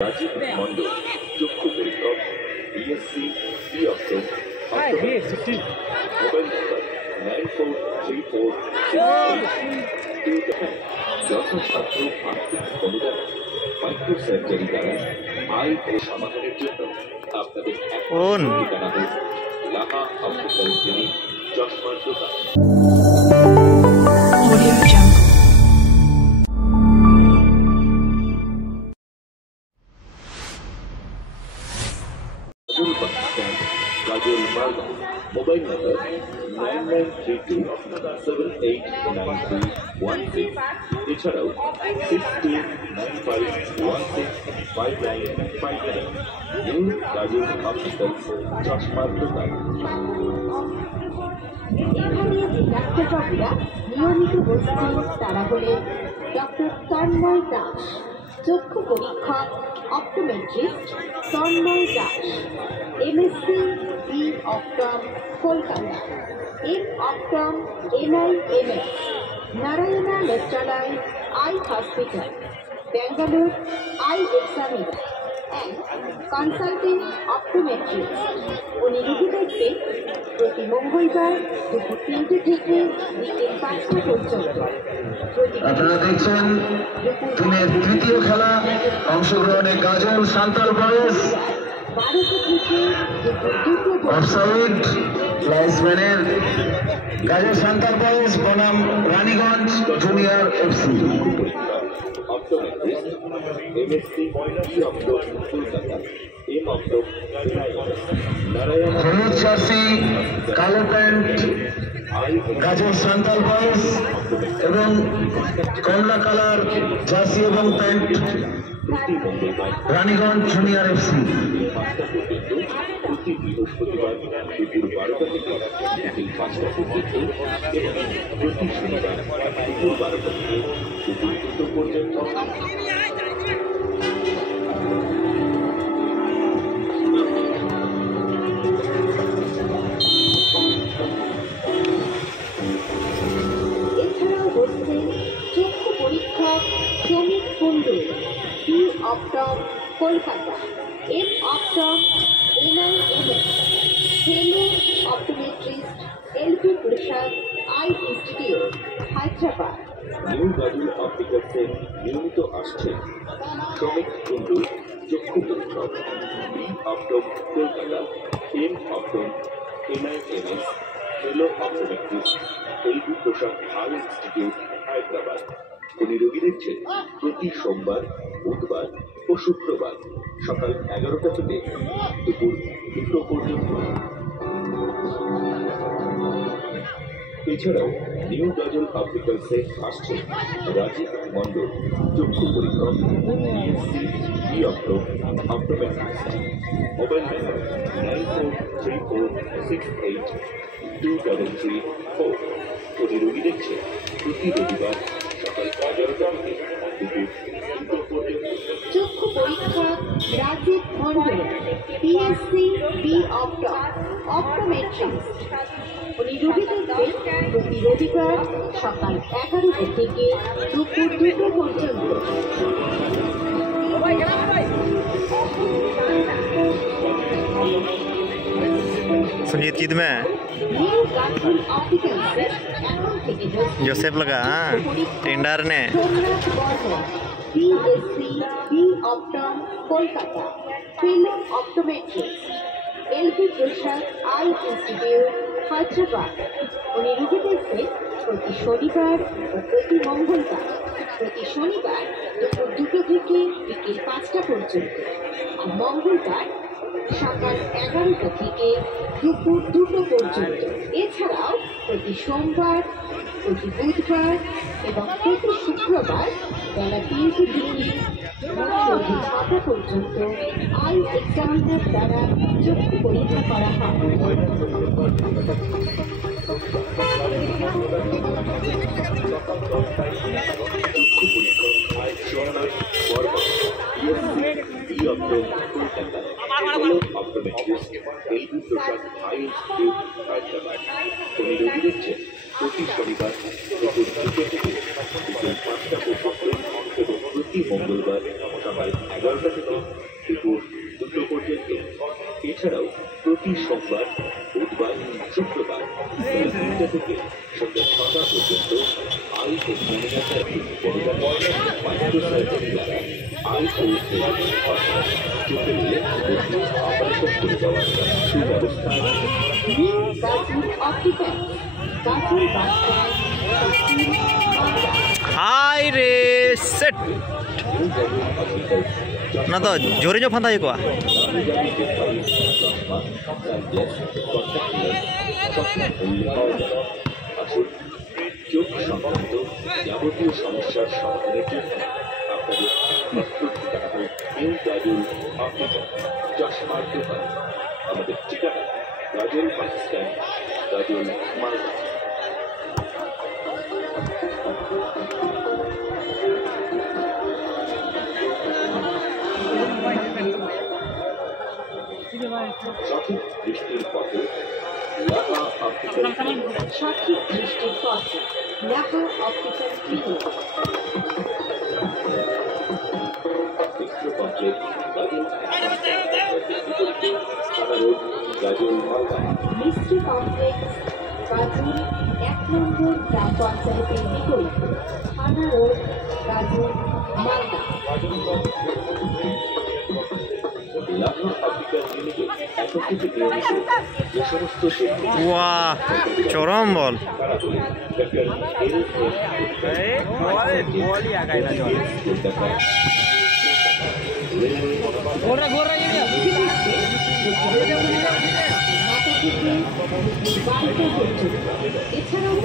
রাজীব মন্ডল চক্ষু পরীক্ষক BSc B option mobile number 9434 যথাসাধ্য আর্থিক অনুদান মাইক্রোসার্জারি দ্বারা আয় ও সমাধানের জন্য আপনাদের ঠিকানা হোক লাহা অপটিক্যাল ক্লিনিক চশমার দোকান। মোবাইল নম্বর 9932789316 এছাড়াও 6295165959 নিউ গাজল অপটিক্যালস চশমার দোকান। এখানে যে ডাক্তারবাবুরা নিয়মিত বসছেন তারা হলেন ডক্টর তন্ময় দাস, চক্ষু পরীক্ষক optometrist Tanmoy Das, MSc B optom Kolkata, M optom NIMS, Narayana Nethralaya eye hospital, Bangalore eye examiner and consultant optometrist. উনি রোগী দেখবেন প্রতি মঙ্গলবার দুপুর 3টে থেকে বিকেল 5টা পর্যন্ত। আপনারা দেখছেন দিনের তৃতীয় খেলা, অংশগ্রহণে গাজল সান্তাল বয়েজ, 12টা থেকে দুপুর 2টো অফসাইড লাইসম্যানের গাজল সান্তাল বয়েজ বনাম রানীগঞ্জ জুনিয়র FC। হলুদ জার্সি কালো প্যান্ট গাজল সান্তাল বয়েজ এবং কমলা কালার জার্সি এবং প্যান্ট রানীগঞ্জ জুনিয়র FC। প্রতি বৃহস্পতিবার দুপুর 12টা থেকে বিকেল 5টা পর্যন্ত এবং প্রতি শনিবার দুপুর 12টা থেকে দুপুর 2টো পর্যন্ত। এছাড়াও বসছেন চক্ষু পরীক্ষক Shramik Kundu, B optom Kolkata, M optom NIMS, fellow optometrist LP Prasad eye institute, Hyderabad. New Gajol অপটিক্যালসে নিয়মিত আসছে শ্রমিক কুণ্ডু চক্ষু পরীক্ষক, B optom Kolkata, M optom NIMS, fellow optometrist LP Prasad eye institute, Hyderabad. উনি রোগী দেখছেন প্রতি সোমবার, বুধবার ও শুক্রবার সকাল 11টা থেকে দুপুর 2টো পর্যন্ত। এছাড়াও নিউ গাজল অপটিক্যালসে আসছে রাজীব মন্ডল চক্ষু পরীক্ষক BSc B optom optometrist. Mobile number 9434682334। উনি রোগী দেখছেন প্রতি রবিবার সকাল 11টা থেকে দুপুর 2টো পর্যন্ত। চক্ষু পরীক্ষক Rajib Mondal, BSc B optom optometrist. উনি রোগী দেখবেন প্রতি রবিবার সকাল 11টা থেকে দুপুর 2টো পর্যন্ত। संजीत गीत में নিউ গাজল অপটিক্যালসে এখন থেকে जोसेफ लगा टेंडर ने Somnath Barman, BSc B optom Kolkata, fellow optometrist LP Prasad eye institute, Hyderabad. উনি রোগী দেখবেন প্রতি শনিবার ও প্রতি মঙ্গলবার। প্রতি শনিবার দুপুর 2টো থেকে বিকেল 5টা পর্যন্ত আর মঙ্গলবার সকাল 11টা থেকে দুপুর 2টো পর্যন্ত। এছাড়াও প্রতি সোমবার, প্রতি বুধবার এবং প্রতি শুক্রবার বেলা 3টে থেকে সন্ধ্যে 6টা পর্যন্ত আই এক্সামিনার দ্বারা চক্ষু পরীক্ষা করা হয়। চক্ষু পরীক্ষক Somnath Barman, BSc B optom Kolkata, fellow optometrist LP Prasad eye institute, Hyderabad. উনি রোগী দেখছেন প্রতি শনিবার দুপুর 2টো থেকে বিকেল 5টা পর্যন্ত এবং প্রতি মঙ্গলবার সকাল 11টা থেকে দুপুর 2টো পর্যন্ত। এছাড়াও প্রতি সোমবার, বুধবার, শুক্রবার বেলা 3টা থেকে সন্ধ্যা 6টা পর্যন্ত আই ও ম্যানেজার মাইক্রোসার্জারি দ্বারা IOA অর্থাৎ চোখের লেন্স বদলে অপারেশন করে দেওয়ার সুব্যবস্থা। নিউ গাজীর অপটিক্যালস, গাজীর বাস স্ট্যান্ড, গাজীর মালদা। हाय रे सेट ना तो जोरे जो फंदा को চোখ সংক্রান্ত যাবতীয় সমস্যার সমাধানের জন্য আপনাদের প্রস্তুত ঠিকানা হোক নিউ গাজল অপটিক্যাল চশমার দোকান। আমাদের ঠিকানা গাজল বাস স্ট্যান্ড, গাজল, মালদা। সঠিক দৃষ্টির পথে লাহা অপটিক্যাল সঠিক দৃষ্টির পথে লাহা অপটিক্যাল ক্লিনিক। মিশ্র কমপ্লেক্স, গাজল, থানা রোড, গাজল, মালদা। মিষ্টি কমপ্লেক্স, গাজল 1 নম্বর গ্রাম পঞ্চায়েতের বিপরীত, থানা রোড, গাজল, মালদা। লাহা অপটিক্যাল ক্লিনিকে একত্রিত নিয়মিত যে সমস্ত वाह चरम बल এছাড়াও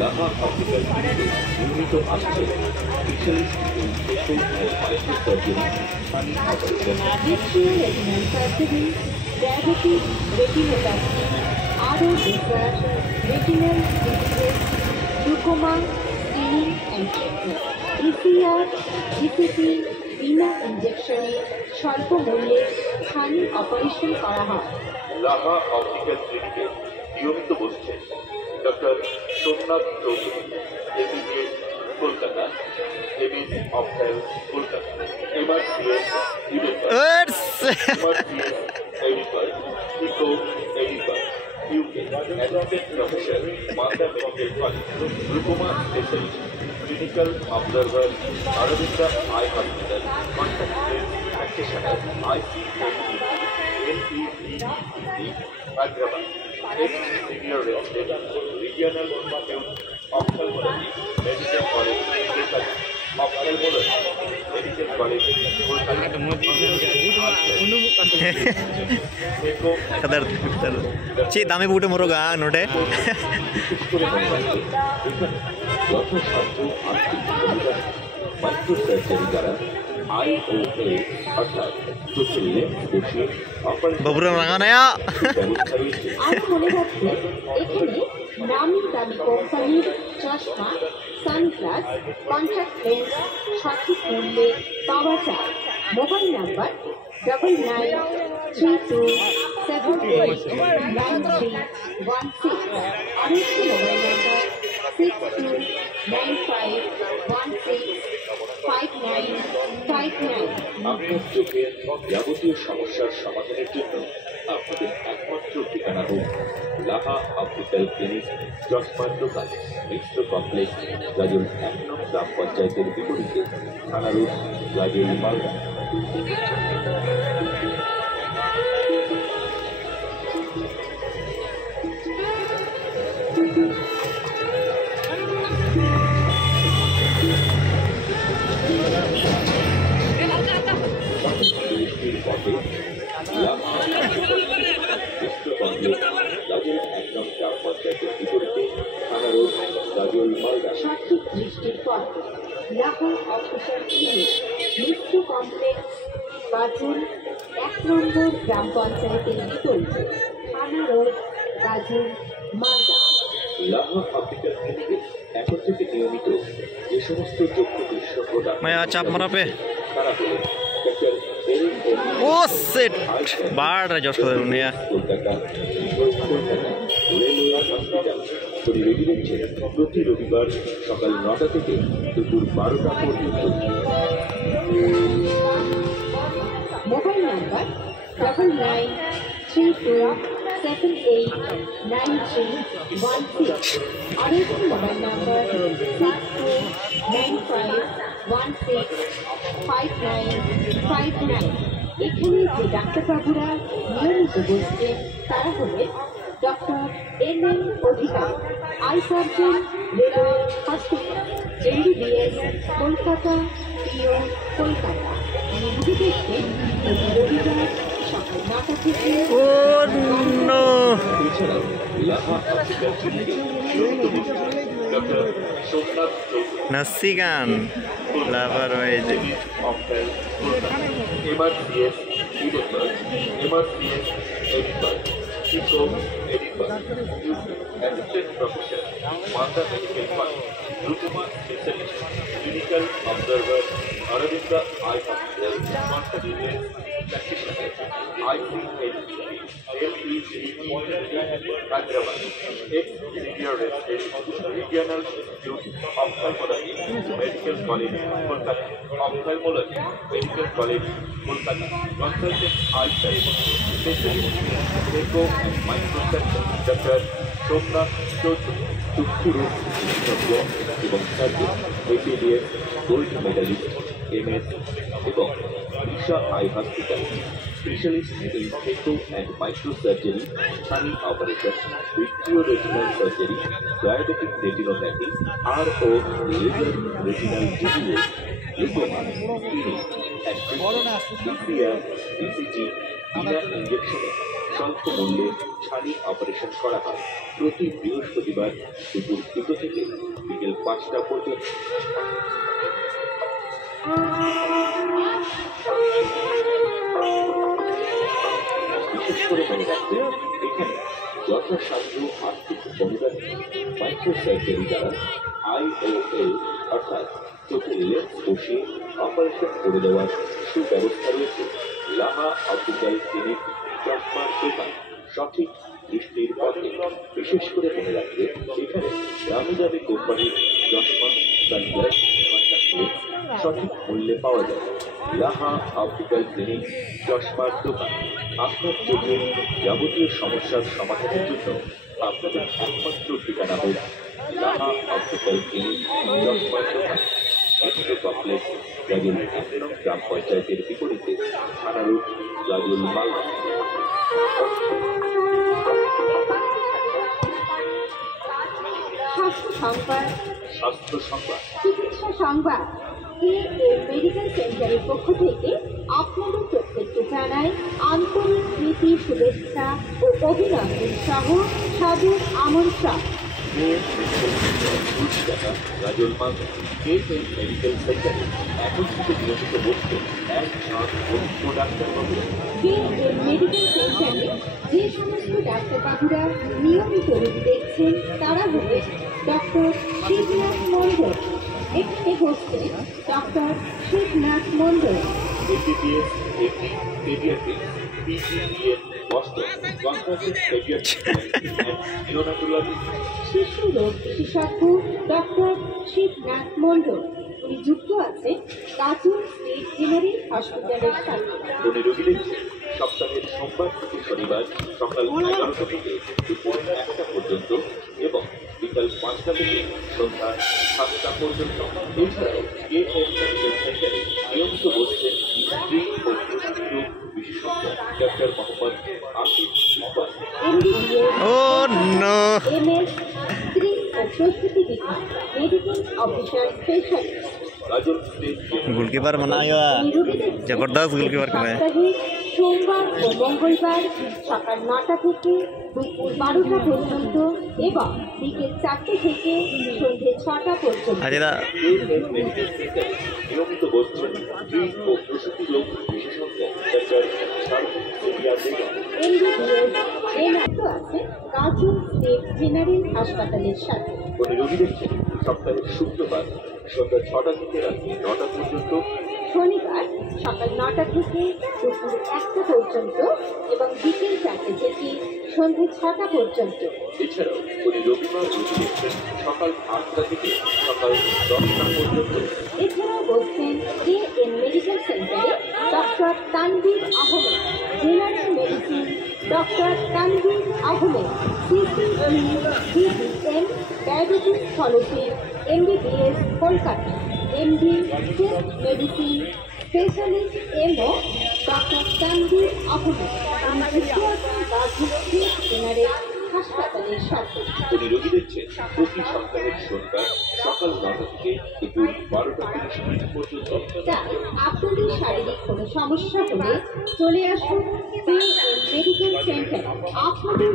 লাহা অপটিক্যাল ক্লিনিকে নিয়মিত আসছে specialist in facial and microsurgery, spine operation, retinal surgery, diabetic retinopathy, RO disorder, retinal diseases, glaucoma, screening and treatment, PCR, ECG, বিনা ইনজেকশনে স্বল্প মূল্যে স্থানীয় অপারেশন করা হয়। লাহা অপটিক্যাল ক্লিনিকে নিয়মিত বসছেন doctor Somnath Chowdhury, MBBS, Kolkata, MS ophthal, Kolkata, MRCS, editor, ইকো editor, UK, assistant professor, Malda medical college, glaucoma specialist, clinical observer, Aravinda eye hospital, contact lens practitioner, ICMED, NEVED, Hyderabad, next senior resident, regional institute, ophthalmology, medical college, Kolkata, ophthalmology, medical college, Kolkata, कदर ची दामे बूटे मोरोगा नोटे microsurgery দ্বারা IOA অর্থাৎ চোখের lens বসিয়ে बबुरा रंगा नया ব্যবস্থা রয়েছে। আরো মনে রাখবেন, এখানে নামি দামি কোম্পানির চশমা, সানগ্লাস, কন্ট্যাক্ট লেন্স সঠিক মূল্যে পাওয়া যায়। মোবাইল নাম্বার 9932789316, আরেকটি মোবাইল নাম্বার 6295165959। আপনার চোখের যাবতীয় সমস্যার সমাধানের জন্য আপনাদের একমাত্র ঠিকানা হোক লাহা অপটিক্যাল ক্লিনিক, চশমার দোকান, মিশ্র কমপ্লেক্স, গাজল 1 নং গ্রাম পঞ্চায়েতের বিপরীতে, থানা রোড, গাজল, মালদা। দৃষ্টির পথে লাহা মিশ্র কমপ্লেক্স, গাজল 1 নং গ্রাম পঞ্চায়েতের বিপরীতে, থানা রোড, গাজল, মালদা। সঠিক দৃষ্টির পথে লাহা অপটিক্যাল ক্লিনিক, মিশ্র কমপ্লেক্স, গাজল 1 নম্বর গ্রাম পঞ্চায়েতের বিপরীতে, থানা রোড, গাজল, মালদা। লাহা অপটিক্যাল ক্লিনিকে একত্রিত নিয়মিত যে সমস্ত চক্ষু বিশেষজ্ঞ मैं आज चाप मरा पे তারা হলেন ডক্টর ओ सेट बाढ़ रे जोश कर दुनिया কলকাতা, রেলওয়ে হসপিটাল, উনি রোগী দেখছেন প্রতি রবিবার সকাল 9টা থেকে দুপুর 12টা পর্যন্ত। মোবাইল নাম্বার 9932789316 আরেকটি মোবাইল নাম্বার 6495165959। এখানে যে ডাক্তারবাবুরা নিয়মিত বসছেন তারা হলেন doctor NN Adhikari, eye surgeon, railway hospital, MBBS, Kolkata, PO, Kolkata. রোগী দেখবেন প্রতি রবিবার সকাল 9টা থেকে ও নো এছাড়াও লাহা অপটিক্যাল ক্লিনিকে নিয়মিত বসছেন ডক্টর সোমনাথ চৌধুরী, নাসিগান লাভার হয়েছে ophthal Kolkata, MRCS Edinburgh, MRCS Edinburgh, ইকো Edinburgh, assistant professor, Malda medical college, রুকুমা specialist, clinical observer, Aravinda eye hospital, consultant practitioner, ICHC, LEC, Hyderabad, ex-senior resident, Regional Institute of Ophthalmology, Medical College, Kolkata, Ophthalmology, Medical College, Kolkata, Consultant Eye Surgeon, Specialist, Echo and Microsurgeon, Dr. Somnath Chaudhary, চক্ষু রোগ বিশেষজ্ঞ এবং সার্জন, APDS gold medallist, MS এবং Isha eye hospital, specialist in echo and microsurgery, ছানি operation, vitreoretinal surgery, diabetic retinopathy, RO laser retinal disease, lipoma, screening and PCR, BCG, বিনা ইঞ্জেকশনে স্বল্প মূল্যে ছানি অপারেশন করা হয় প্রতি বৃহস্পতিবার দুপুর 2টো থেকে বিকেল 5টা পর্যন্ত। বিশেষ করে মনে রাখবেন এখানে যথাসাধ্য আর্থিক অনুদান মাইক্রোসার্জারি দ্বারা IOL অর্থাৎ চোখের লেন্স বসিয়ে অপারেশন করে দেওয়ার সুব্যবস্থা রয়েছে। লাহা অপটিক্যাল ক্লিনিক, চশমার দোকান, সঠিক দৃষ্টির পথে। বিশেষ করে মনে রাখবে এখানে দামি দামি কোম্পানির চশমা, সানগ্লাস, কন্টাক্ট লেন্স সঠিক মূল্যে পাওয়া যায়। লাহা অপটিক্যাল ক্লিনিক, চশমার দোকান। আপনার চোখের যাবতীয় সমস্যার সমাধানের জন্য আপনাদের একমাত্র ঠিকানা হোক লাহা অপটিক্যাল ক্লিনিক, চশমার দোকান, এক্সপ্রো কমপ্লেক্স, গাজল 1 নং গ্রাম পঞ্চায়েতের বিপরীতে, থানা রোড, গাজল, মালদা। স্বাস্থ্য সংবাদ, স্বাস্থ্য সংবাদ, চিকিৎসা সংবাদ। মেডিকেল সেন্টারের পক্ষ থেকে আপনাদের প্রত্যেককে জানাই আন্তরিক প্রীতি, শুভেচ্ছা ও অভিনন্দন সহ সাদর আমন্ত্রণ। গাজল, মালদা। মেডিকেল সেন্টারে এখন থেকে নিয়মিত বসতে এক অভিজ্ঞ ডাক্তারবাবু। মেডিকেল সেন্টারে যে সমস্ত ডাক্তারবাবুরা নিয়মিত রোগী দেখছেন তারা হলেন ডক্টর শিবনাথ মণ্ডল। এখানে বসছেন doctor Shibnath Mondal. APDS, AD, Pediatrics, PGDS, Boston, Consultant Pediatrics and Neonatology. শিশু রোগ বিশেষজ্ঞ ডক্টর শিবনাথ মণ্ডল। উনি যুক্ত আছেন গাজল স্টেট জেনারেল হসপিটালের সাথে। উনি রোগী দেখছেন সপ্তাহের সোমবার থেকে শনিবার সকাল 11টা থেকে দুপুর 1টা পর্যন্ত এবং বিকাল 5টা থেকে সন্ধ্যা 7টা পর্যন্ত। এছাড়াও মেডিকেল সেন্টারে নিয়মিত বসছেন স্ত্রী ও প্রসূতি রোগ বিশেষজ্ঞ ডক্টর মোহাম্মদ আসিফ ইকবাল। ও নো MS, স্ত্রী ও প্রসূতি বিভাগ, medical officer specialist. Gajol state goalkeeper বানায় জবরদস্ত গোলকিপার করে। সপ্তাহে সোমবার ও মঙ্গলবার সকাল 9টা থেকে দুপুর 12টা পর্যন্ত এবং বিকেল 4টে থেকে সন্ধ্যে 6টা পর্যন্ত। আজেরা মেডিকেল সেন্টারে নিয়মিত বসছেন স্ত্রী ও প্রসূতি রোগ বিশেষজ্ঞ ডক্টর শারমিন সুরিয়া বেগম। MBBS এনায়িত আছে গাজল স্টেট জেনারেল হাসপাতালের সাথে। উনি রোগী দেখছেন সপ্তাহের শুক্রবার সন্ধ্যা 6টা থেকে রাত্রি 9টা পর্যন্ত শনিবার সকাল 9টা থেকে দুপুর 1টা পর্যন্ত এবং বিকেল 4টে থেকে সন্ধ্যে 6টা পর্যন্ত। এছাড়াও উনি রবিবার রুটি দিচ্ছেন সকাল 8টা থেকে সকাল 10টা পর্যন্ত। এছাড়াও বসছেন KN মেডিকেল সেন্টারে doctor Tanvir Ahmed, general medicine doctor Tanvir Ahmed, CCE, DBM, diabetes fellowship, MBBS Kolkata, MD chest medicine specialist MO doctor Tanvir Ahmed, হাসপাতালের সাথে। উনি রোগী দেখছেন প্রতি সপ্তাহের শনিবার সকাল 9টা থেকে দুপুর 12:30 পর্যন্ত। তাই আপনাদের শারীরিক কোনো সমস্যা হলে চলে আসুন মেডিকেল সেন্টার। আপনাদের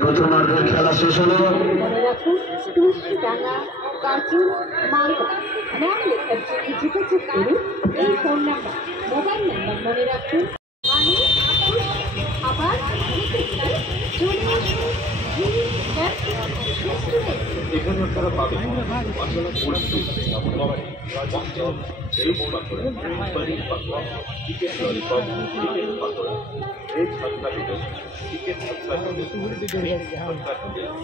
প্রথমার্ধের খেলা শেষ হলো। মনে রাখুন তুলসীডাঙ্গা, কাজল, মালদা নাম লেখার জন্য যোগাযোগ করুন এই ফোন নাম্বার, মোবাইল নাম্বার মনে রাখুন। আবার চলে আসুন এখানে আপনারা পাবেন masala poultry, mutton, veg pakora, paneer pakora, chicken lollipop, chicken pakora, veg hakka noodles, chicken hakka noodles, veg hakka noodles,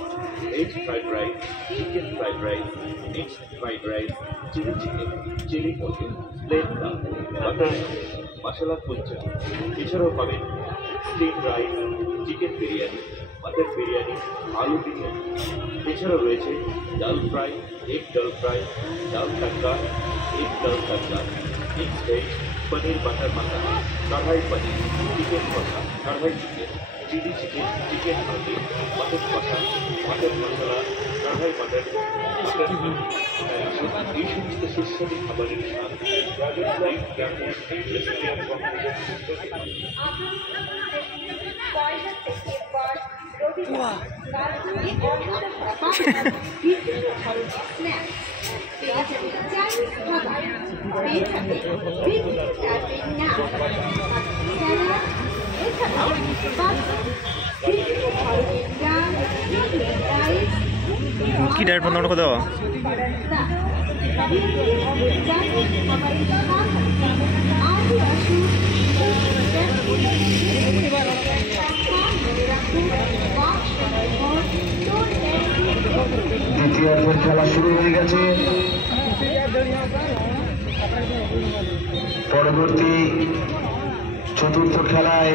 veg fried rice, chicken fried rice, mixed fried rice, chilli chicken, chilli paneer, plain dal, butter masala kulcha. এছাড়াও পাবেন steam rice, chicken biryani, mutton biryani, aloo biryani. এছাড়াও রয়েছে ডাল fry, egg ডাল fry, ডাল tadka, egg dal tadka, mix veg, paneer butter masala, kadai paneer, chicken kosha, kadai chicken, chilli chicken, chicken handi, mutton kosha, mutton masala, kadai mutton, mutton meet. এই সমস্ত সুস্বাদু খাবারের স্বাদ কি ডায়েট বন্ধ করে দেওয়া দ্বিতীয়ার্ধের খেলা শুরু হয়ে গেছে। পরবর্তী চতুর্থ খেলায়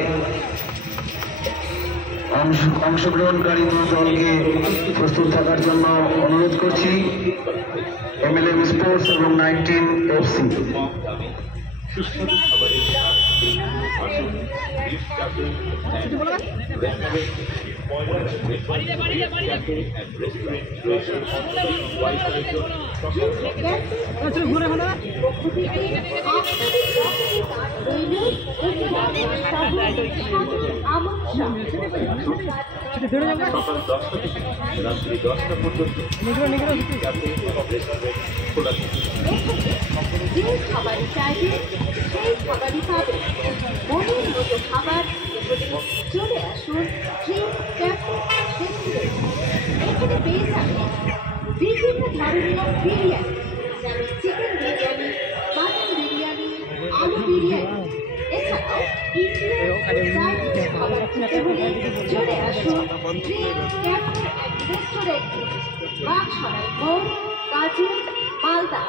অংশগ্রহণকারী দুই দলকে প্রস্তুত থাকার জন্য অনুরোধ করছি। MLM স্পোর্টস এবং 19 FC। সুস্বাদু খাবারের স্বাদ আসুন beef cafe and restaurant. Cafe and restaurant রয়েছে ওয়াইফাইয়ের সকাল 10টা থেকে রাত্রি 10টা পর্যন্ত ক্যাফে রেস্টুরেন্ট খোলা থাকে। যে খাবারই চাইবে সেই খাবারই পাবে। মনের মতো খাবার চলে আসুন ক্যাফে রেস্টুরেন্ট। এখানে পেয়ে যাবেন বিভিন্ন ধরনের বিরিয়ানি, যেমন চিকেন বিরিয়ানি, মাটন বিরিয়ানি, আলু বিরিয়ানি। এছাড়াও ইন্ডিয়ান খাবার খেতে হলে চলে আসুন ক্যাফে অ্যান্ড রেস্টুরেন্ট, বাগসরাই মোড়, কাজল, মালদা।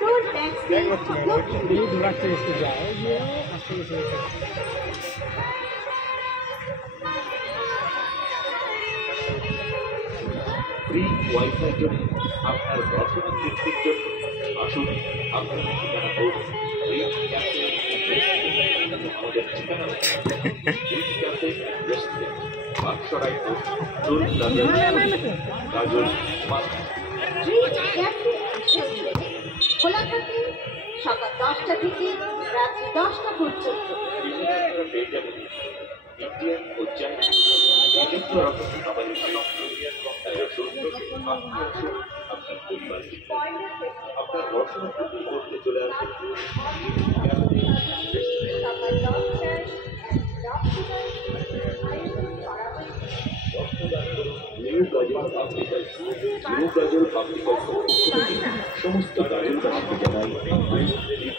টোল ট্যাক্সি ফ্রি ওয়াইফাইয়ের জন্য আপনার দর্শনা তৃপ্তির জন্য আসুন আপনার ঠিকানা হোক রিচ ক্যাফে রেস্টুরেন্ট। আমাদের ঠিকানা রিচ ক্যাফে রেস্টুরেন্ট, বাগসরাই মোড়, টোল প্লাজা, কাজল, মালদা। খোলা থাকে সকাল 10টা থেকে রাত্রি 10টা পর্যন্ত। পেয়ে যাবেন ইন্ডিয়ান ও চাইনা বিভিন্ন রকমের খাবারের তাই আসুন আপনার পরিবারকে আপনার রসনা পূর্ণ করতে চলে আসুন নিউ গাজল পাবলিকাইজ। নিউ গাজল পাবলিকাইজ সমস্ত গাজলবাসীকে জানাই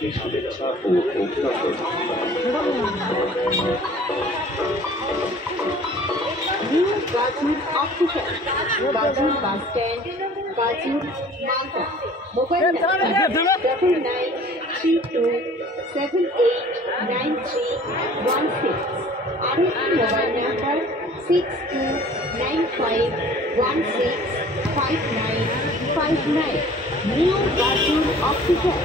প্রীতি শুভেচ্ছা ও অভিনন্দন। নিউ গাজীর অফিসার গাজীর বাস স্ট্যান্ড গাজীর মালদা মোবাইল নাম্বার 9932789316 আরেকটি মোবাইল নাম্বার 6295165959 নিউ গাজীর অফিসার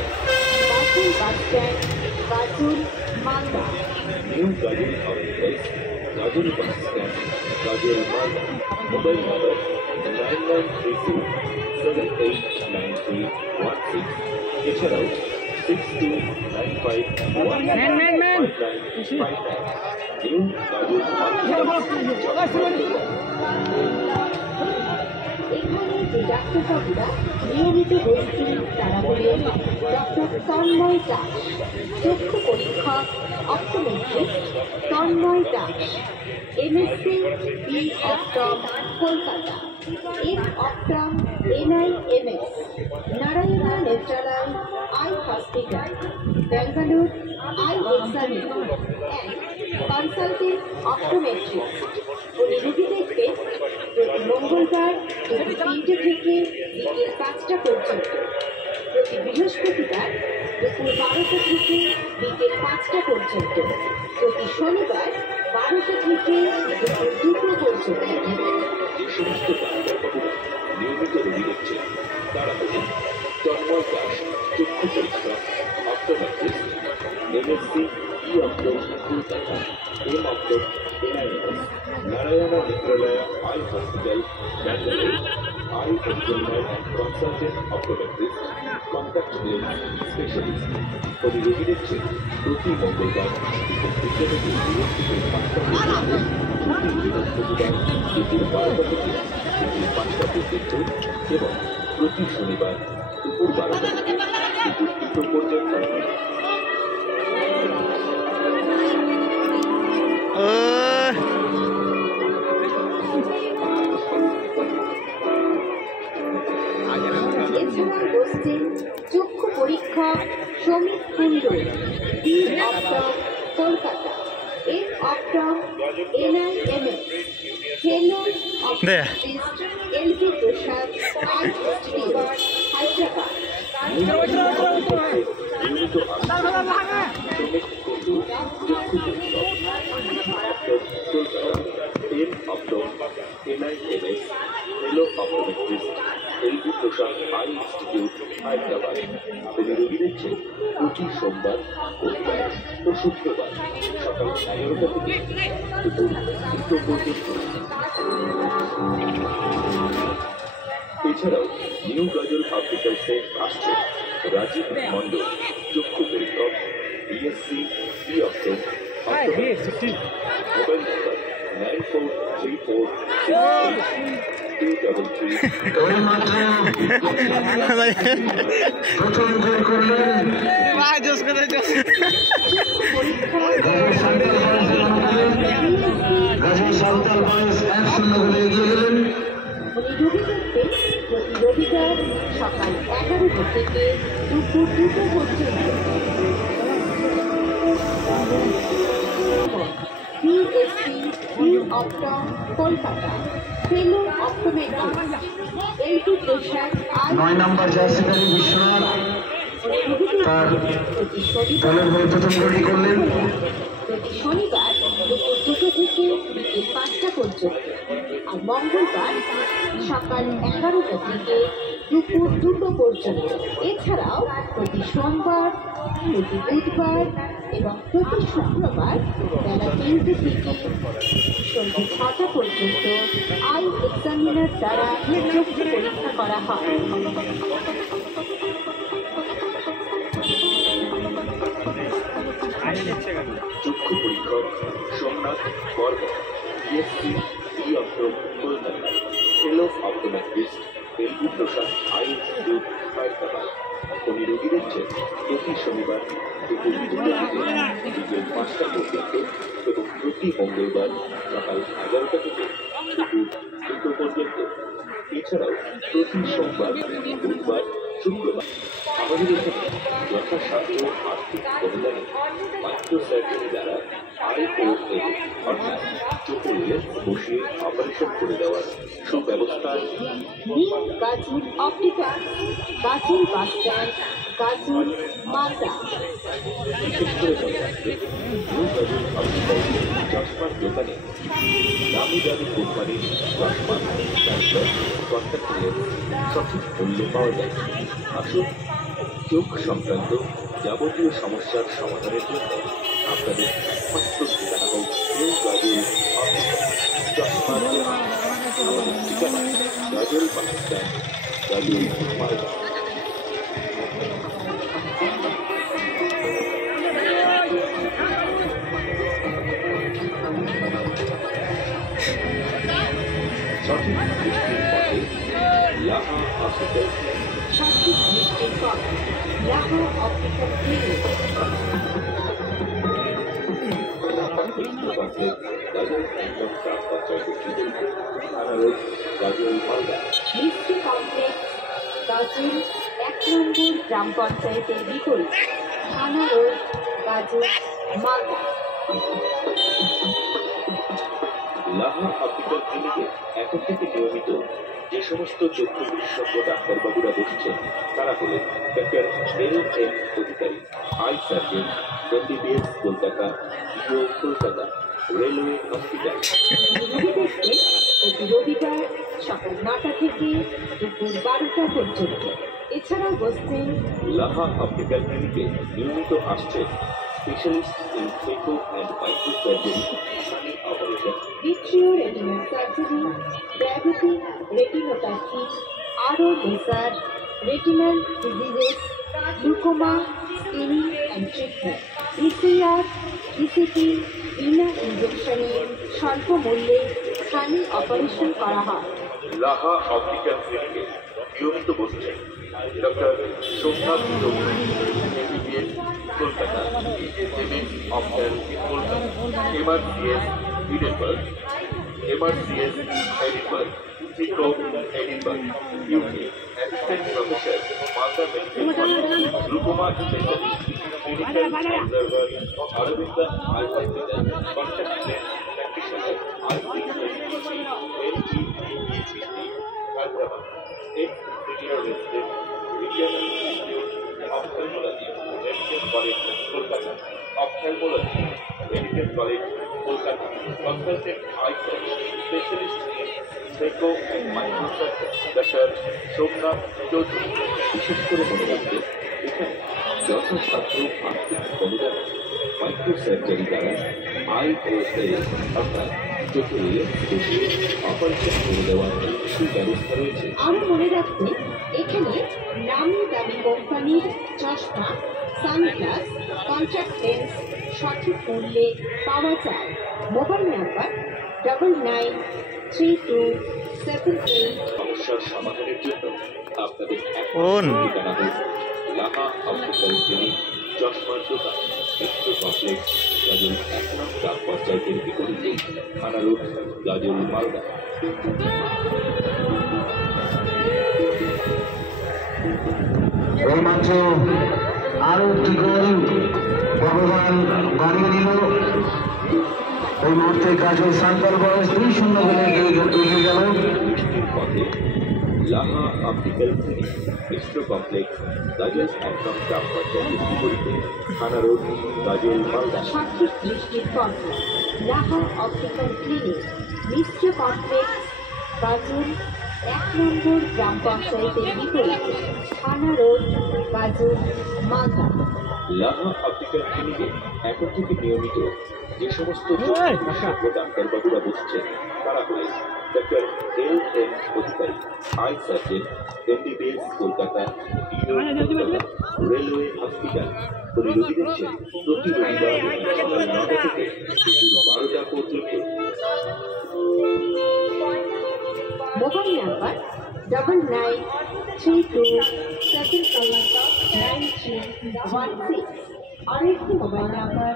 গাজীর বাস স্ট্যান্ড গাজীর মালদা। নিউ গাজল অফিসার্স গাজল বাস স্ট্যান্ড গাজল মালদা মোবাইল নম্বর 9932789316 এছাড়াও 6295195959 নিউ গাজল এখানে যে ডাক্তারবাবুরা নিয়মিত রয়েছেন তারা হলেন ডক্টর তন্ময় দাস, চক্ষু পরীক্ষক optometrist Tanmoy Das, MSc B optom Kolkata, M optom NIMS, Narayana Nethralaya eye hospital, Bengaluru eye examiner and consultant optometrist. উনি রুগী দেখবেন প্রতি মঙ্গলবার দুপুর 3টে থেকে বিকেল 5টা পর্যন্ত, প্রতি বৃহস্পতিবার দুপুর 12টা থেকে বিকেল 5টা পর্যন্ত, প্রতি শনিবার 12টা থেকে দুপুর 2টো পর্যন্ত। যে সমস্ত ডাক্তারবাবুরা নিয়মিত রোগী দেখছেন তারা হলেন তন্ময় দাস, চক্ষু পরীক্ষা অপটোমেট্রিস্ট, এমএসসি ই optom Kolkata, M optom NIMS, Narayana Nethralaya eye hospital, Bangalore eye examiner and consultant optometrist, contact lens specialist. উনি রোগী দেখছেন প্রতি মঙ্গলবার বিকেল 3টে থেকে বৃহস্পতিবার 5টা পর্যন্ত, প্রতি বৃহস্পতিবার দুপুর 12টা থেকে বিকেল 5টা পর্যন্ত এবং প্রতি শনিবার দুপুর 12টা থেকে দুপুর 2টো পর্যন্ত। এছাড়া বসছেন চক্ষু পরীক্ষক Shramik Kundu, B optom Kolkata, M optom NIMS, fellow optometrist LV Prasad eye institute, Hyderabad. নিয়মিত শ্রমিক কুণ্ডু, চক্ষু পরীক্ষক Kolkata, M optom NIMS, fellow optometrist LV Prasad eye institute, Hyderabad. উনি রোগী দেখছেন প্রতি সোমবার, বুধবার ও শুক্রবার সকাল 11টা থেকে দুপুর 2টো পর্যন্ত। এছাড়াও নিউ গাজল অপটিক্যালসে আসছে রাজীব মণ্ডল, চক্ষু পরীক্ষক BSc ই অপটম অপটোমেট্রিস্ট, মোবাইল নম্বর 9434682333। প্রথম গোল করলেন গাজী সাঁওতাল বয়েজ 1-0 গোলে এগিয়ে গেলেন। উনি রোগী দেখবেন প্রতি রবিবার সকাল 11টা থেকে দুপুর 2টো পর্যন্ত। BSc B optom Kolkata, fellow optometrist LV Prasad eye 9 number জার্সিধারী বিশ্বনাথ তার দলের হয়ে প্রথম গোলটি করলেন। প্রতি শনিবার দুপুর 2টো থেকে বিকেল 5টা পর্যন্ত আর মঙ্গলবার সকাল 11টা থেকে দুপুর 2টো পর্যন্ত। এছাড়াও প্রতি সোমবার, প্রতি বুধবার এবং প্রতি শুক্রবার বেলা 3টে থেকে সন্ধ্যে 6টা পর্যন্ত আই এক্সামিনার দ্বারা চক্ষু পরীক্ষা করা হয়। চক্ষু পরীক্ষক সোমনাথ বর্মন, BSc ই optom Kolkata, fellow optometrist LV Prasad eye institute, Hyderabad. উনি রোগী দেখছেন প্রতি শনিবার দুপুর 2টো থেকে বিকেল 5টা পর্যন্ত এবং প্রতি মঙ্গলবার সকাল 11টা থেকে দুপুর 2টো পর্যন্ত। এছাড়াও প্রতি সোমবার, বুধবার শুক্রবার আমাদের এখানে যথাসাধ্য আর্থিক অনুদানে মাইক্রোসার্জারি দ্বারা IOL অর্থাৎ চোখের লেন্স বসিয়ে অপারেশন করে দেওয়ার সুব্যবস্থা আছে। গাজল অপটিক্যাল, গাজল বাস স্ট্যান্ড, গাজল, মালদা। বিশেষ করে মনে রাখবে নিউ গাজল অপটিক্যাল চশমার দোকানে দামি দামি কোম্পানির চশমা, ক্যান্সার, কন্ট্যাক্ট লেন্স সঠিক মূল্যে পাওয়া যায়। আসুন, চোখ সংক্রান্ত যাবতীয় সমস্যার সমাধানের জন্য আপনাদের একমাত্র ঠিকানা হোক নিউ গাজল অপটিক্যাল চশমার দোকান। আমাদের ঠিকানা গাজল বাস স্ট্যান্ড, গাজল, মালদা। সঠিক দৃষ্টির পথে লাহা অপটিক্যাল সঠিক দৃষ্টির পথ লাহা অপটিক্যাল ক্লিনিক। গাজল একদম গ্রাম পঞ্চায়েতের বিপরীতে, থানা রোড, গাজল, মালদা। মিষ্টি কমপ্লেক্স, গাজল 1 নম্বর গ্রাম পঞ্চায়েতের বিপরীতে, থানা রোড, গাজল, মালদা। লাহা অপটিক্যাল ক্লিনিকে এখন থেকে নিয়মিত যে সমস্ত চক্ষু বিশেষজ্ঞ ডাক্তারবাবুরা বসছেন তারা হলেন doctor LM Adhikari, eye surgeon, MBBS Kolkata, DO Kolkata, railway hospital. রোগীদেরকে প্রতি রবিবার সকাল 9টা থেকে দুপুর 12টা পর্যন্ত। এছাড়াও বসছেন লাহা অপটিক্যাল ক্লিনিকে নিয়মিত আসছেন specialist in phaco and micro surgery, সানি operation, vitreo retinal surgery, diabetic retinopathy, আরও laser, retinal diseases, glaucoma, screening and treatment, ECR, ECT, বিনা ইনজেকশনে স্বল্প মূল্যে সানি অপারেশন করা হয়। লাহা অপটিক্যাল ক্লিনিকে নিয়মিত বসছেন doctor Somnath Chowdhury, MBBS Kolkata, MS ophthal Kolkata, MRCS Edinburgh, MRCS Edinburgh, phaco Edinburgh, UK, assistant professor, Malda medical college, glaucoma specialist, clinical observer, Aravinda eye hospital, contact lens practitioner, Hyderabad, ex-senior resident, Regional Institute, Ophthalmology, Medical College, Kolkata, Ophthalmology, Medical College, Kolkata, Consultant Eye Surgeon, Specialist in Phaco and Microsurgery, Dr. Somnath Chowdhury. বিশেষ করে মনে রাখবে এখানে যথাসাধ্য আর্থিক অনুদানে microsurgery দ্বারা IOL অর্থাৎ চোখের লেন্স বসিয়ে অপারেশন করে দেওয়ার সুব্যবস্থা রয়েছে। আরও মনে রাখবে এখানে নামি দামি কোম্পানির চশমা, সানগ্লাস, কন্ট্যাক্ট লেন্স সঠিক মূল্যে পাওয়া যায়। Mobile number 993278। সমস্যার সমাধানের জন্য আপনাদের কোন? ঠিকানা হোক লাহা অপটিক্যাল ক্লিনিক চশমার দোকান, মিত্র কমপ্লেক্স, গাজল 1 নং গ্রাম পঞ্চায়েতের বিপরীতে, থানা রোড, গাজল, মালদা। এইমাত্র আরো একটি গোল ভগবান বানিয়ে দিল। এই মুহূর্তে গাজল সান্তাল বয়স 2-0 গোলে এগিয়ে গেল। পথে লাহা অপটিক্যাল ক্লিনিক, মিত্র কমপ্লেক্স, গাজল 1 নং গ্রাম পঞ্চায়েতের বিপরীতে, থানা রোড, গাজল, মালদা। সঠিক দৃষ্টির পথ লাহা অপটিক্যাল ক্লিনিক, মিশ্র কমপ্লেক্স, গাজল 1 নম্বর গ্রাম পঞ্চায়েতের বিপরীতে, থানা রোড, গাজল, মালদা। লাহা অপটিক্যাল ক্লিনিকে এখন থেকে নিয়মিত যে সমস্ত বিশেষজ্ঞ ডাক্তারবাবুরা বসছেন তারা হলেন doctor LM Adhikari, eye surgeon, MBBS Kolkata, DO Kolkata, railway hospital. রোগী দেখছেন প্রতি রবিবার সকাল 9টা থেকে দুপুর 12টা পর্যন্ত। Mobile number 9932789316। আরেকটি মোবাইল নাম্বার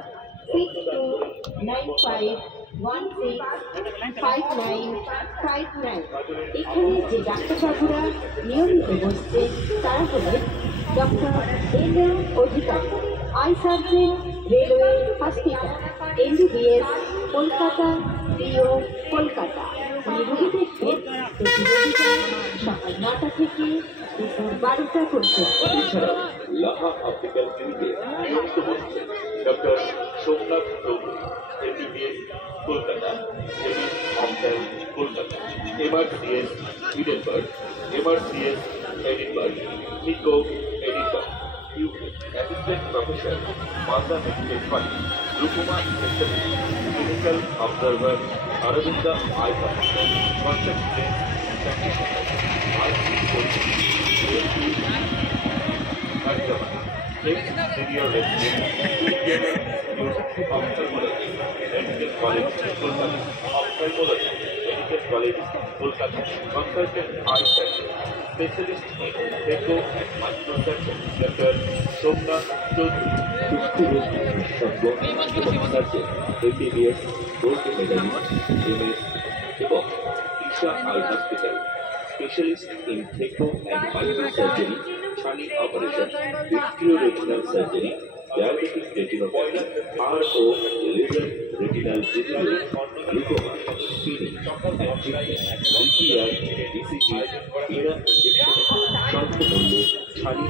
6295 এখানে যে ডাক্তারবাবুরা নিয়মিত বসছেন তারা হলেন doctor M Adhikari, eye surgeon, railway hospital, MBBS, Kolkata, DO, Kolkata. উনি রোগী দেখবেন প্রতি রবিবার সকাল 9টা থেকে দুপুর 12টা পর্যন্ত। লাহা অপটিক্যাল ক্লিনিকে নিয়মিত বসছেন doctor Somnath Chowdhury, MBBS, Kolkata, ophthal, Kolkata, MRCS, Edinburgh, MRCS, Edinburgh, নিকো, Edinburgh, UK, assistant professor, Malda medical college, glaucoma specialist, clinical observer, Aravinda eye hospital, contact lens practitioner, Senior resident, ophthalmology, Medical College, Kolkata, ophthalmology, Medical College, Kolkata, consultant eye surgeon, specialist in echo and microsurgeon, Dr. Somnath Chaudhary, চক্ষুরোগ বিশেষজ্ঞ এবং সার্জন, MBBS, gold medallist, MS এবং Isha eye hospital, specialist in echo and microsurgery, ছানি operation, vitreoretinal surgery, diabetic retinopathy, RO, laser retinal surgery, glaucoma, screening and treatment, CPR, ECG, ERA injection, স্বল্প মূল্যে ছানি